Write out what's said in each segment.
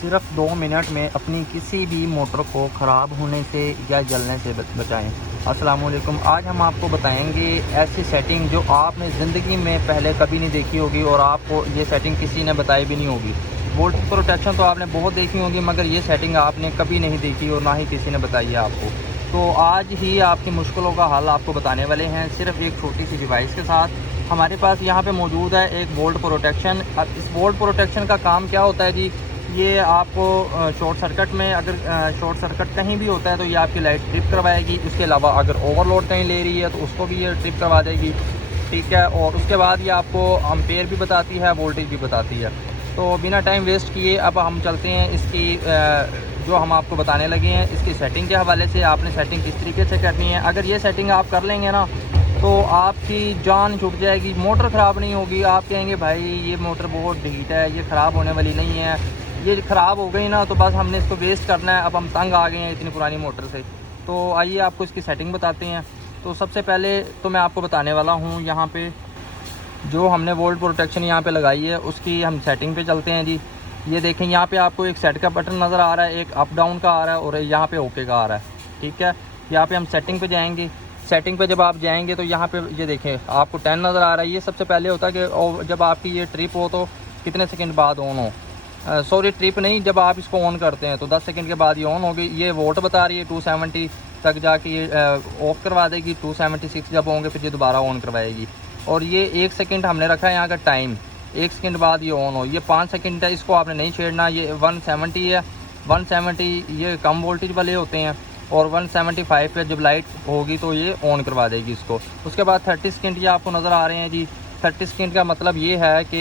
सिर्फ 2 मिनट में अपनी किसी भी मोटर को ख़राब होने से या जलने से बचाएं। अस्सलाम वालेकुम। आज हम आपको बताएंगे ऐसी सेटिंग जो आपने ज़िंदगी में पहले कभी नहीं देखी होगी और आपको ये सेटिंग किसी ने बताई भी नहीं होगी। वोल्टेज प्रोटेक्शन तो आपने बहुत देखी होगी, मगर ये सेटिंग आपने कभी नहीं देखी और ना ही किसी ने बताई है आपको। तो आज ही आपकी मुश्किलों का हल आपको बताने वाले हैं, सिर्फ एक छोटी सी डिवाइस के साथ। हमारे पास यहाँ पे मौजूद है एक वोल्ट प्रोटेक्शन। अब इस वोल्ट प्रोटेक्शन का काम क्या होता है जी, ये आपको शॉर्ट सर्किट में, अगर शॉर्ट सर्किट कहीं भी होता है तो ये आपकी लाइट ट्रिप करवाएगी। उसके अलावा अगर ओवरलोड कहीं ले रही है तो उसको भी ये ट्रिप करवा देगी, ठीक है। और उसके बाद ये आपको एम्पेयर भी बताती है, वोल्टेज भी बताती है। तो बिना टाइम वेस्ट किए अब हम चलते हैं इसकी जो हम आपको बताने लगे हैं इसकी सेटिंग के हवाले से। आपने सेटिंग किस तरीके से करनी है, अगर ये सेटिंग आप कर लेंगे ना तो आपकी जान छूट जाएगी। मोटर ख़राब नहीं होगी। आप कहेंगे भाई ये मोटर बहुत ढीठ है, ये ख़राब होने वाली नहीं है। ये ख़राब हो गई ना तो बस हमने इसको वेस्ट करना है। अब हम तंग आ गए हैं इतनी पुरानी मोटर से। तो आइए आपको इसकी सेटिंग बताते हैं। तो सबसे पहले तो मैं आपको बताने वाला हूँ, यहाँ पे जो हमने वोल्ट प्रोटेक्शन यहाँ पे लगाई है उसकी हम सेटिंग पे चलते हैं जी। ये देखें, यहाँ पे आपको एक सेट का बटन नज़र आ रहा है, एक अप डाउन का आ रहा है और यहाँ पे ओके का आ रहा है, ठीक है। यहाँ पे हम सेटिंग पे जाएंगे। सेटिंग पे जब आप जाएंगे तो यहाँ पे ये देखें आपको 10 नज़र आ रहा है। ये सबसे पहले होता है कि जब आपकी ये ट्रिप हो तो कितने सेकंड बाद ऑन हो। सॉरी, ट्रिप नहीं, जब आप इसको ऑन करते हैं तो 10 सेकंड के बाद ये ऑन होगी। ये वोल्ट बता रही है 270 तक जाके ये ऑफ करवा देगी। 276 जब होंगे फिर ये दोबारा ऑन करवाएगी। और ये 1 सेकंड हमने रखा है यहाँ का टाइम, 1 सेकंड बाद ये ऑन हो। ये 5 सेकंड है, इसको आपने नहीं छेड़ना। ये 170 है, 170 ये कम वोल्टेज वाले होते हैं और 175 पे जब लाइट होगी तो ये ऑन करवा देगी इसको। उसके बाद 30 सेकंड ये आपको नज़र आ रहे हैं जी। 30 सेकंड का मतलब ये है कि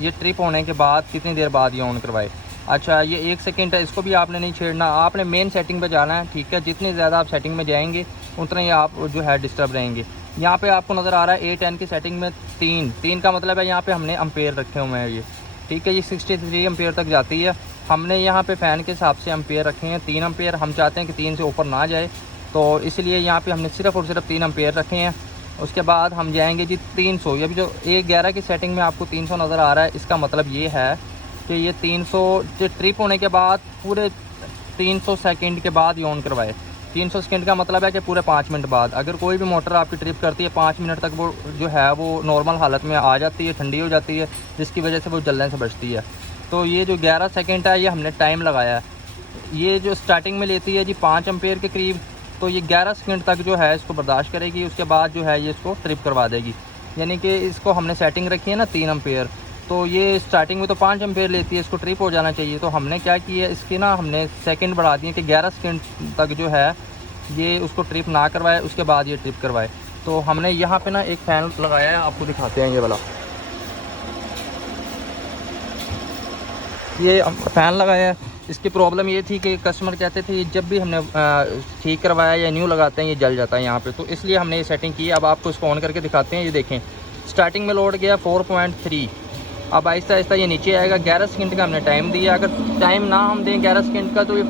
ये ट्रिप होने के बाद कितनी देर बाद ये ऑन करवाए। अच्छा, ये 1 सेकंड है, इसको भी आपने नहीं छेड़ना। आपने मेन सेटिंग पे जाना है, ठीक है। जितनी ज़्यादा आप सेटिंग में जाएंगे उतना ही आप जो है डिस्टर्ब रहेंगे। यहाँ पे आपको नज़र आ रहा है A10 की सेटिंग में 3 का मतलब है यहाँ पे हमने एम्पेयर रखे हुए हैं ये, ठीक है। ये 63 एम्पेयर तक जाती है। हमने यहाँ पे फ़ैन के हिसाब से एम्पेयर रखे हैं 3 एम्पेयर। हम चाहते हैं कि 3 से ऊपर ना जाए, तो इसलिए यहाँ पे हमने सिर्फ और सिर्फ 3 एम्पेयर रखे हैं। उसके बाद हम जाएंगे जी 300। ये भी जो 111 की सेटिंग में आपको 300 नज़र आ रहा है, इसका मतलब ये है कि ये 300 ट्रिप होने के बाद पूरे 300 सेकंड के बाद ये ऑन करवाए। 300 सेकंड का मतलब है कि पूरे 5 मिनट बाद। अगर कोई भी मोटर आपकी ट्रिप करती है 5 मिनट तक वो जो है वो नॉर्मल हालत में आ जाती है, ठंडी हो जाती है, जिसकी वजह से वो जलने से बचती है। तो ये जो 11 सेकंड है ये हमने टाइम लगाया है। ये जो स्टार्टिंग में लेती है जी 5 एम्पेयर के करीब, तो ये 11 सेकंड तक जो है इसको बर्दाश्त करेगी। उसके बाद जो है ये इसको ट्रिप करवा देगी। यानी कि इसको हमने सेटिंग रखी है ना 3 एम्पेयर, तो ये स्टार्टिंग में तो 5 एम्पेयर लेती है, इसको ट्रिप हो जाना चाहिए। तो हमने क्या किया, इसकी ना हमने सेकंड बढ़ा दिए कि 11 सेकंड तक जो है ये उसको ट्रिप ना करवाए, उसके बाद ये ट्रिप करवाए। तो हमने यहाँ पे ना एक फ़ैन लगाया है, आपको दिखाते हैं। ये वाला ये फ़ैन लगाया है। इसकी प्रॉब्लम ये थी कि कस्टमर कहते थे जब भी हमने ठीक करवाया या न्यू लगाते हैं ये जल जाता है यहाँ पे, तो इसलिए हमने ये सेटिंग की। अब आपको इसको ऑन करके दिखाते हैं। ये देखें, स्टार्टिंग में लोड गया 4.3। अब आहिस्ता आहिस्ता ये नीचे आएगा। 11 सेकंड का हमने टाइम दिया। अगर टाइम ना हम दें 11 सेकंड का तो ये